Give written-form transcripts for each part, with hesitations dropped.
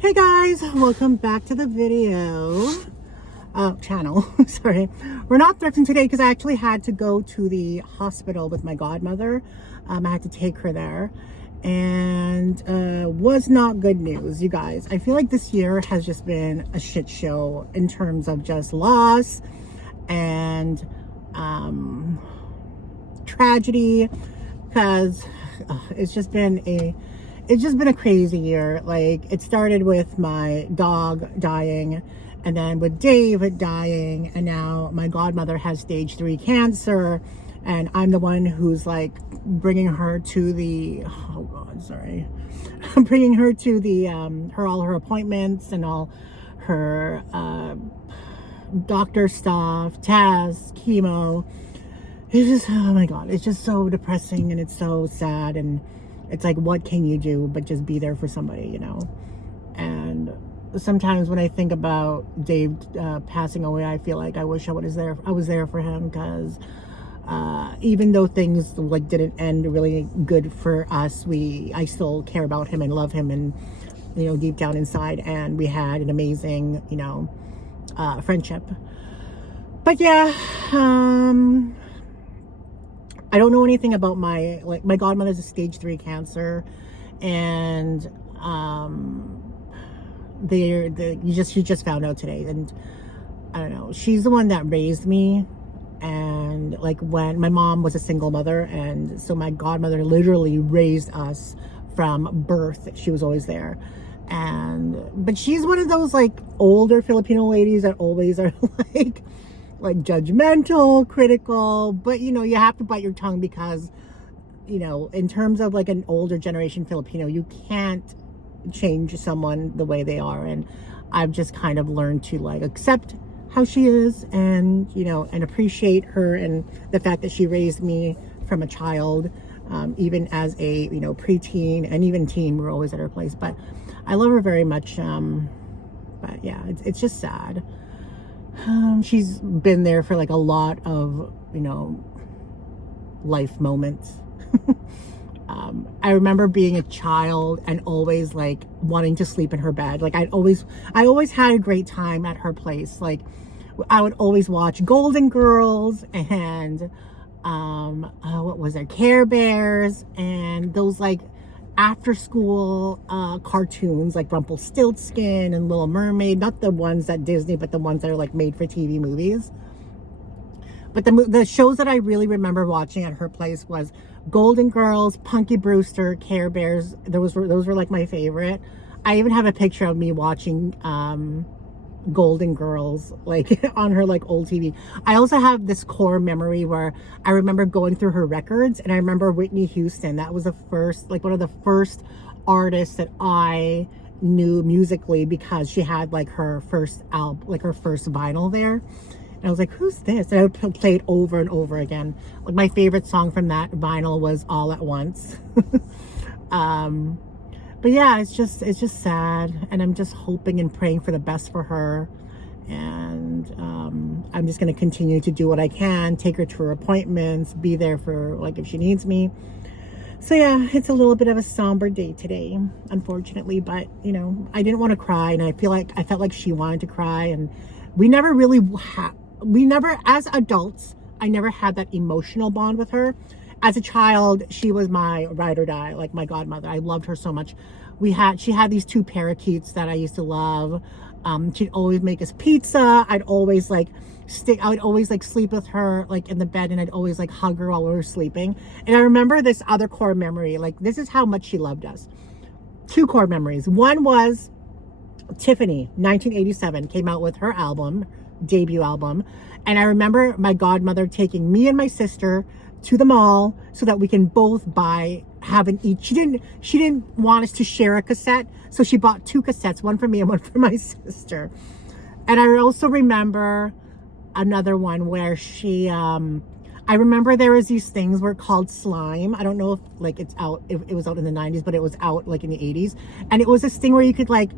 Hey guys, welcome back to the video channel. Sorry, we're not thrifting today because I actually had to go to the hospital with my godmother. I had to take her there, and was not good news, you guys. I feel like this year has just been a shit show in terms of just loss and tragedy, because it's just been a crazy year. Like, it started with my dog dying, and then with Dave dying, and now my godmother has stage 3 cancer, and I'm the one who's like bringing her to the I'm bringing her to the all her appointments and all her doctor stuff, tests, chemo. It's just, oh my god, it's just so depressing, and it's so sad, and it's like, what can you do but just be there for somebody, you know? And sometimes when I think about Dave passing away, I feel like I wish I was there for him, because even though things like didn't end really good for us, I still care about him and love him, and you know, deep down inside, and we had an amazing, you know, friendship. But yeah, I don't know anything about my godmother's a stage 3 cancer, and she just found out today, and I don't know, she's the one that raised me, and like, when my mom was a single mother, and so my godmother literally raised us from birth. She was always there, but she's one of those like older Filipino ladies that always are like judgmental, critical, but you know, you have to bite your tongue, because you know, in terms of like an older generation Filipino, you can't change someone the way they are, and I've just kind of learned to like accept how she is, and you know, and appreciate her, and the fact that she raised me from a child, even as a, you know, preteen and even teen, we're always at her place. But I love her very much, but yeah, it's just sad. She's been there for like a lot of, you know, life moments. I remember being a child and always like wanting to sleep in her bed. Like, I always had a great time at her place. Like, I would always watch Golden Girls and what was there, Care Bears, and those like after school cartoons like Rumpelstiltskin and Little Mermaid, not the ones that Disney, but the ones that are like made for TV movies. But the shows that I really remember watching at her place was Golden Girls, Punky Brewster, Care Bears. Those were like my favorite. I even have a picture of me watching Golden Girls like on her like old TV. I also have this core memory where I remember going through her records, and I remember Whitney Houston. That was the first, like one of the first artists that I knew musically, because she had like her first album, like her first vinyl there. And I was like, who's this? And I would play it over and over again. Like, my favorite song from that vinyl was All at Once. But yeah, it's just sad, and I'm just hoping and praying for the best for her, and I'm just going to continue to do what I can, take her to her appointments, be there for like if she needs me. So yeah, it's a little bit of a somber day today, unfortunately, but you know, I didn't want to cry, and I felt like she wanted to cry, and we never as adults, I never had that emotional bond with her. As a child, she was my ride or die, like my godmother. I loved her so much. She had these 2 parakeets that I used to love. She'd always make us pizza. I would always like sleep with her like in the bed, and I'd always like hug her while we were sleeping. And I remember this other core memory, like this is how much she loved us. 2 core memories. One was Tiffany, 1987, came out with her debut album. And I remember my godmother taking me and my sister to the mall so that we can both have an each. She didn't want us to share a cassette, so she bought 2 cassettes, one for me and one for my sister. And I also remember another one where I remember there was these things were called slime. I don't know if like it was out in the 90s, but it was out like in the 80s. And it was this thing where you could like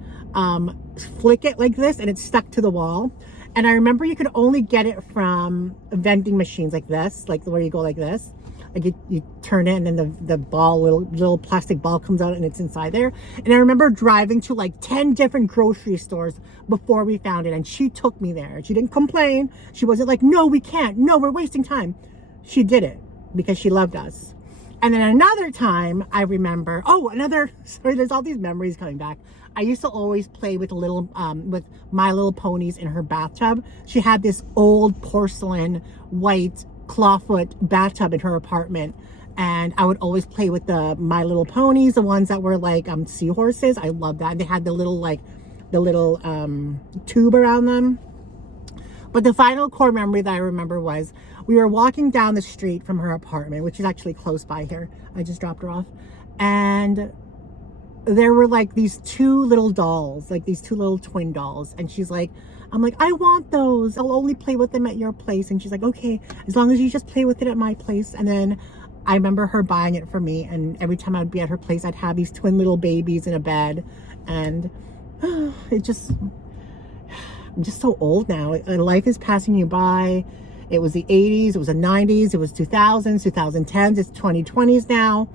flick it like this, and it stuck to the wall. And I remember you could only get it from vending machines like this, like where you go like this. Like you turn it and then the ball, little plastic ball comes out and it's inside there. And I remember driving to like 10 different grocery stores before we found it. And she took me there. She didn't complain. She wasn't like, no, we can't. No, we're wasting time. She did it because she loved us. And then another time I remember, sorry, there's all these memories coming back. I used to always play with with My Little Ponies in her bathtub. She had this old porcelain white clawfoot bathtub in her apartment, and I would always play with the My Little Ponies, the ones that were like seahorses. I love that. They had the little tube around them. But the final core memory that I remember was we were walking down the street from her apartment, which is actually close by here. I just dropped her off, and there were like these two little dolls, like these two little twin dolls, and she's like, I'm like, I want those. I'll only play with them at your place. And she's like, okay, as long as you just play with it at my place. And then I remember her buying it for me. And every time I'd be at her place, I'd have these twin little babies in a bed. And I'm just so old now. Life is passing you by. It was the 80s. It was the 90s. It was 2000s, 2010s. It's 2020s now.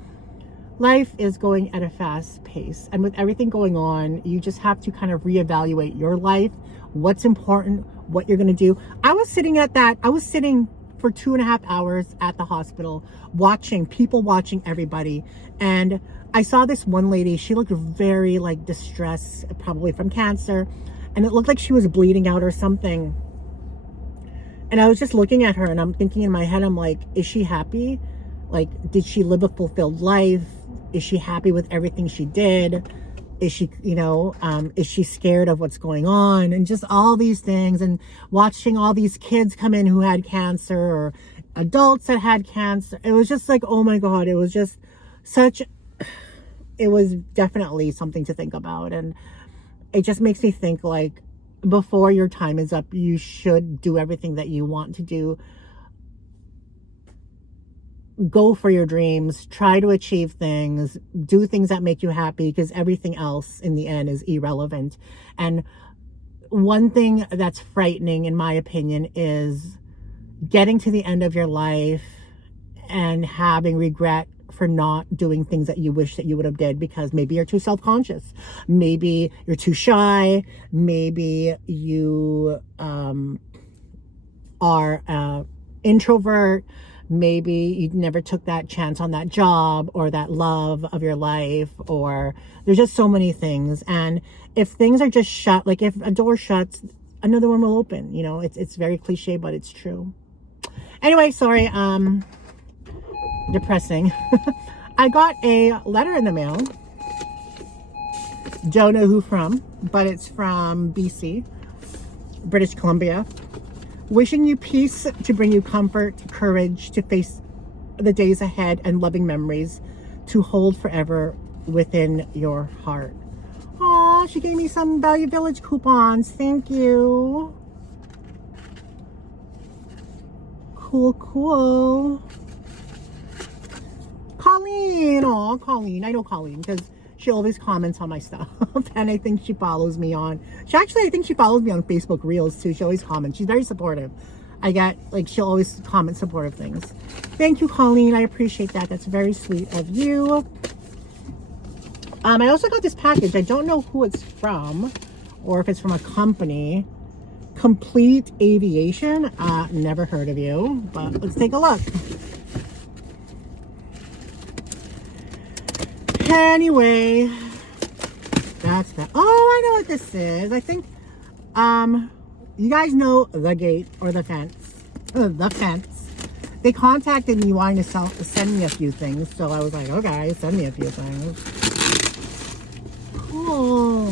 Life is going at a fast pace. And with everything going on, you just have to kind of reevaluate your life, what's important, what you're going to do. I was sitting for 2.5 hours at the hospital, watching everybody. And I saw this one lady, she looked very like distressed, probably from cancer. And it looked like she was bleeding out or something. And I was just looking at her and I'm thinking in my head, I'm like, is she happy? Like, did she live a fulfilled life? Is she happy with everything she did? Is she, is she scared of what's going on? And just all these things, and watching all these kids come in who had cancer, or adults that had cancer. It was just like, oh my God, it was definitely something to think about. And it just makes me think, like, before your time is up, you should do everything that you want to do. Go for your dreams, try to achieve things, do things that make you happy, because everything else in the end is irrelevant. And one thing that's frightening, in my opinion, is getting to the end of your life and having regret for not doing things that you wish that you would have did, because maybe you're too self-conscious, maybe you're too shy, maybe you are introvert, maybe you never took that chance on that job or that love of your life, or there's just so many things. And if things are just shut, like if a door shuts, another one will open. It's very cliche, but it's true. Anyway, sorry, depressing. I got a letter in the mail. Don't know who from, but it's from BC, British Columbia. Wishing you peace to bring you comfort, courage to face the days ahead, and loving memories to hold forever within your heart. Aw, she gave me some Value Village coupons. Thank you. Cool. Colleen. Aw, Colleen. I know Colleen because she always comments on my stuff. And I think she follows me on... I think she follows me on Facebook Reels too. She always comments. She's very supportive. She'll always comment supportive things. Thank you, Colleen. I appreciate that. That's very sweet of you. I also got this package. I don't know who it's from, or if it's from a company. Complete Aviation. Never heard of you, but let's take a look. Anyway, that's that. Oh, I know what this is. I think, you guys know The Gate, or The Fence. The Fence. They contacted me wanting to send me a few things, so I was like, okay, send me a few things. Cool.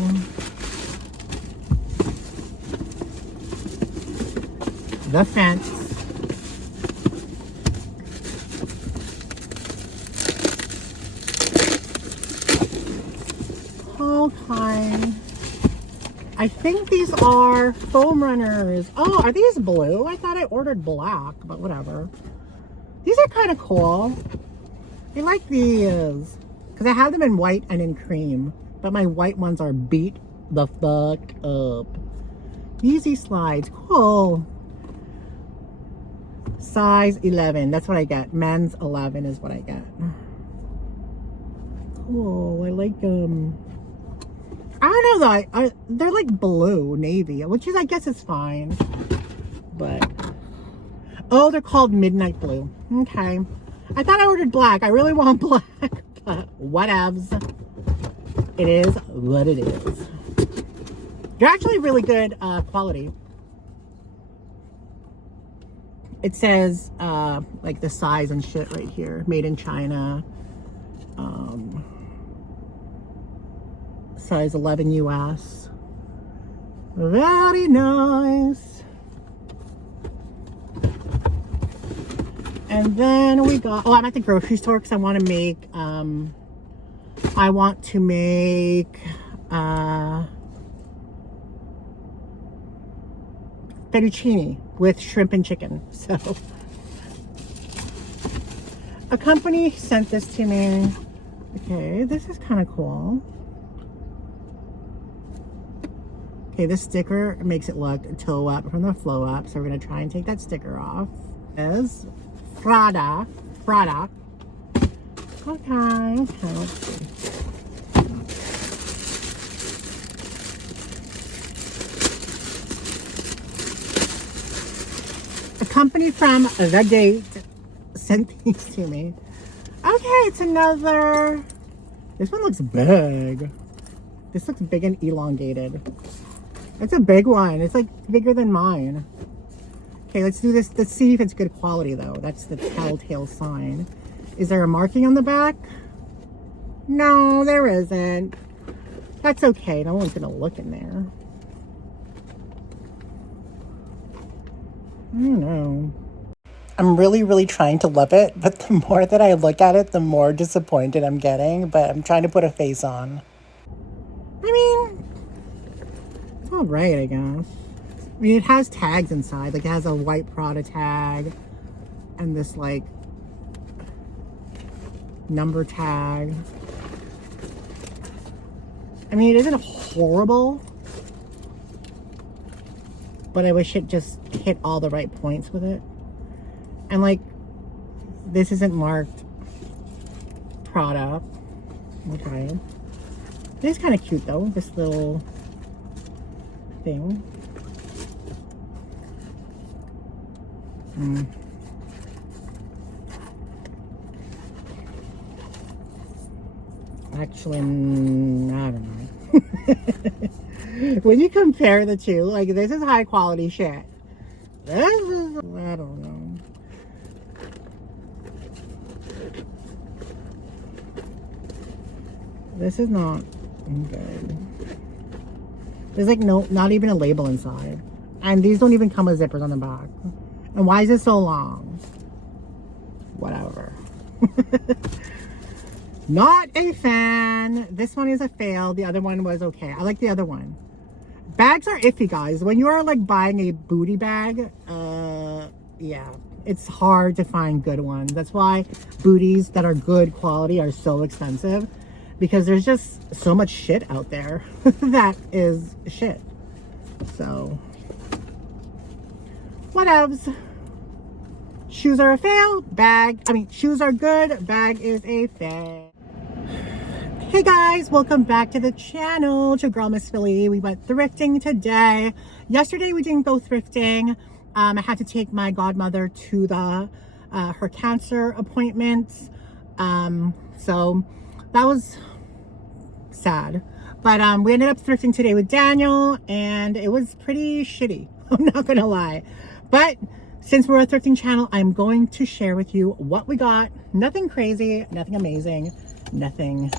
The Fence. Time. I think these are foam runners. Oh, are these blue? I thought I ordered black, but whatever. These are kind of cool. I like these because I have them in white and in cream, but my white ones are beat the fuck up. Easy slides. Cool. Size 11. That's what I get. Men's 11 is what I get. Cool. I like I don't know though. They're like blue, navy, which is, I guess, is fine. But oh, they're called midnight blue. Okay. I thought I ordered black. I really want black, but whatevs. It is what it is. They're actually really good quality. It says like the size and shit right here. Made in China. Size 11 US. Very nice. And then we got, oh, I'm at the grocery store because I want to make fettuccine with shrimp and chicken. So a company sent this to me. Okay, this is kind of cool. Okay, this sticker makes it look toe up from the flow up, so we're gonna try and take that sticker off. Is Prada. Okay, let's see. A company from The Gate sent these to me. Okay, it's another. This one looks big. This looks big and elongated. It's a big one. It's like bigger than mine. Okay, let's do this. Let's see if it's good quality though. That's the telltale sign. Is there a marking on the back? No, there isn't. That's okay. No one's gonna look in there. I don't know. I'm really trying to love it, but the more that I look at it, the more disappointed I'm getting, but I'm trying to put a face on. I mean, it's all right, I guess. I mean, it has tags inside. Like, it has a white Prada tag and this, like, number tag. I mean, it isn't horrible, but I wish it just hit all the right points with it. And, like, this isn't marked Prada. Okay. It is kind of cute, though, this little thing. Actually, I don't know. When you compare the two, like, this is high quality shit. This is, I don't know. This is not good. There's like not even a label inside. And these don't even come with zippers on the back. And why is it so long? Whatever. Not a fan. This one is a fail. The other one was okay. I like the other one. Bags are iffy, guys. When you are like buying a booty bag, yeah, it's hard to find good ones. That's why booties that are good quality are so expensive. Because there's just so much shit out there that is shit. So, whatevs. Shoes are a fail. Shoes are good. Bag is a fail. Hey guys, welcome back to the channel, to Girl Msfili. We went thrifting today. Yesterday we didn't go thrifting. I had to take my godmother to the her cancer appointment. So that was sad. But we ended up thrifting today with Daniel, and it was pretty shitty. I'm not gonna lie. But since we're a thrifting channel, I'm going to share with you what we got. Nothing crazy, nothing amazing, nothing.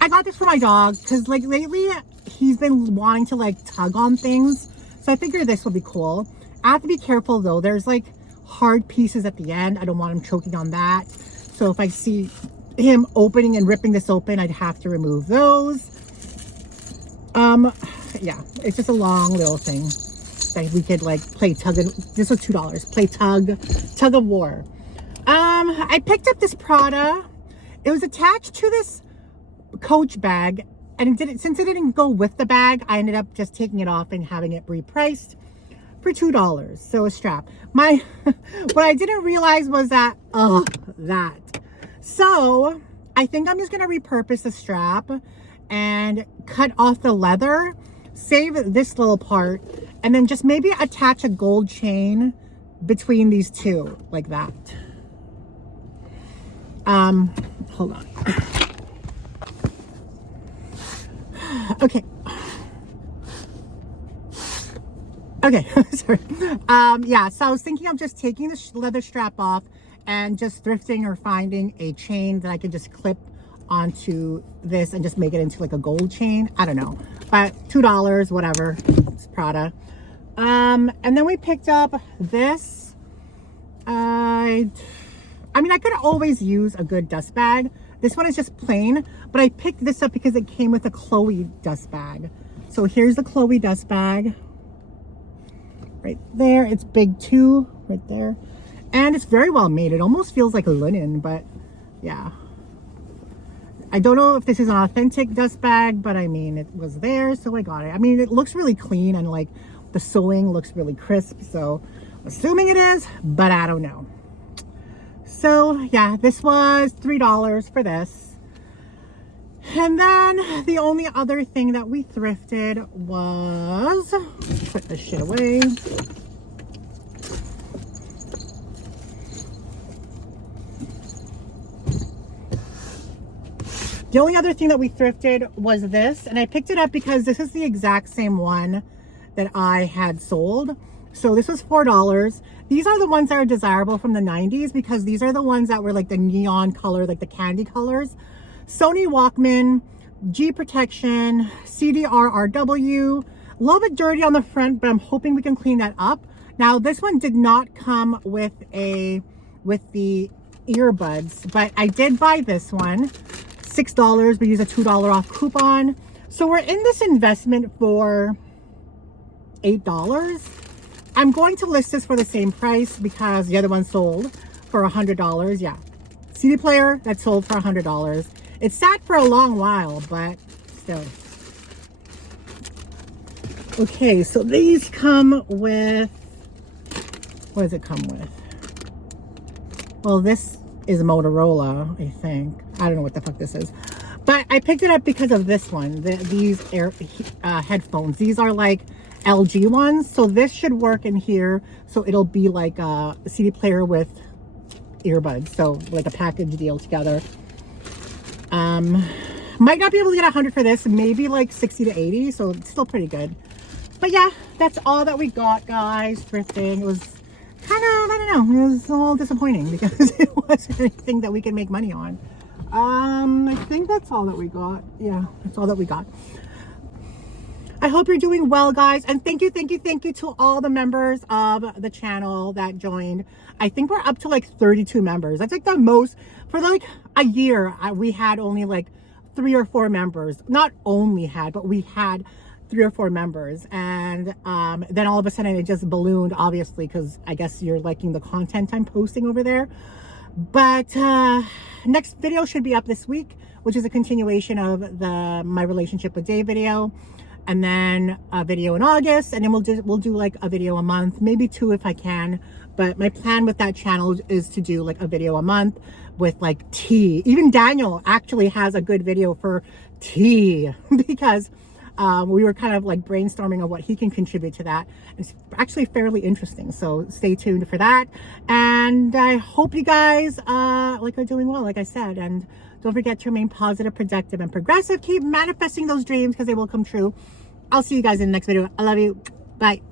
I got this for my dog because like lately he's been wanting to like tug on things. So I figured this would be cool. I have to be careful though. There's like hard pieces at the end. I don't want him choking on that. So if I see him opening and ripping this open, I'd have to remove those. Yeah, it's just a long little thing that we could like play tug. This was $2. Play tug of war. I picked up this Prada. It was attached to this Coach bag, and since it didn't go with the bag, I ended up just taking it off and having it repriced. for $2. So a strap. What I didn't realize was that, So I think I'm just going to repurpose the strap and cut off the leather, save this little part, and then just maybe attach a gold chain between these two, like that. Hold on. Okay. Okay, sorry. Yeah, so I was thinking of just taking the leather strap off and just thrifting or finding a chain that I could just clip onto this and just make it into like a gold chain. I don't know, but $2, whatever. It's Prada. And then we picked up this. I mean, I could always use a good dust bag. This one is just plain, but I picked this up because it came with a Chloe dust bag. So here's the Chloe dust bag. Right there. It's big too, right there. And it's very well made. It almost feels like a linen, but yeah. I don't know if this is an authentic dust bag, but I mean, it was there, so I got it. I mean, it looks really clean and like the sewing looks really crisp, so assuming it is, but I don't know. So yeah, this was $3 for this. And then the only other thing that we thrifted was, put this shit away. The only other thing that we thrifted was this, and I picked it up because this is the exact same one that I had sold. So this was $4. These are the ones that are desirable from the 90s because these are the ones that were like the neon color, like the candy colors. Sony Walkman, G protection, CDR-RW, a little bit dirty on the front, but I'm hoping we can clean that up. Now this one did not come with the earbuds, but I did buy this one, $6. We use a $2 off coupon. So we're in this investment for $8. I'm going to list this for the same price because the other one sold for $100. Yeah, CD player that sold for $100. It sat for a long while, but still. Okay, so these come with, what does it come with? Well, this is Motorola, I think. I don't know what the fuck this is. But I picked it up because of this one, these headphones. These are like LG ones, so this should work in here. So it'll be like a CD player with earbuds, so like a package deal together. Might not be able to get 100 for this, maybe like 60 to 80, so it's still pretty good. But yeah, that's all that we got, guys. Thrifting. It was kind of, I don't know, it was a little disappointing because it wasn't anything that we could make money on. I think that's all that we got. Yeah, that's all that we got. I hope you're doing well, guys, and thank you to all the members of the channel that joined. I think we're up to like 32 members. That's like the most for like a year. We had only like 3 or 4 members. Not only had, but we had 3 or 4 members, and then all of a sudden it just ballooned, obviously, because I guess you're liking the content I'm posting over there. But next video should be up this week, which is a continuation of my relationship with Dave video. And then a video in August, and then we'll do like a video a month, maybe 2 if I can. But my plan with that channel is to do like a video a month with like tea. Even Daniel actually has a good video for tea because we were kind of like brainstorming of what he can contribute to that. It's actually fairly interesting, so stay tuned for that. And I hope you guys like are doing well, like I said, and don't forget to remain positive, productive, and progressive. Keep manifesting those dreams because they will come true. I'll see you guys in the next video. I love you. Bye.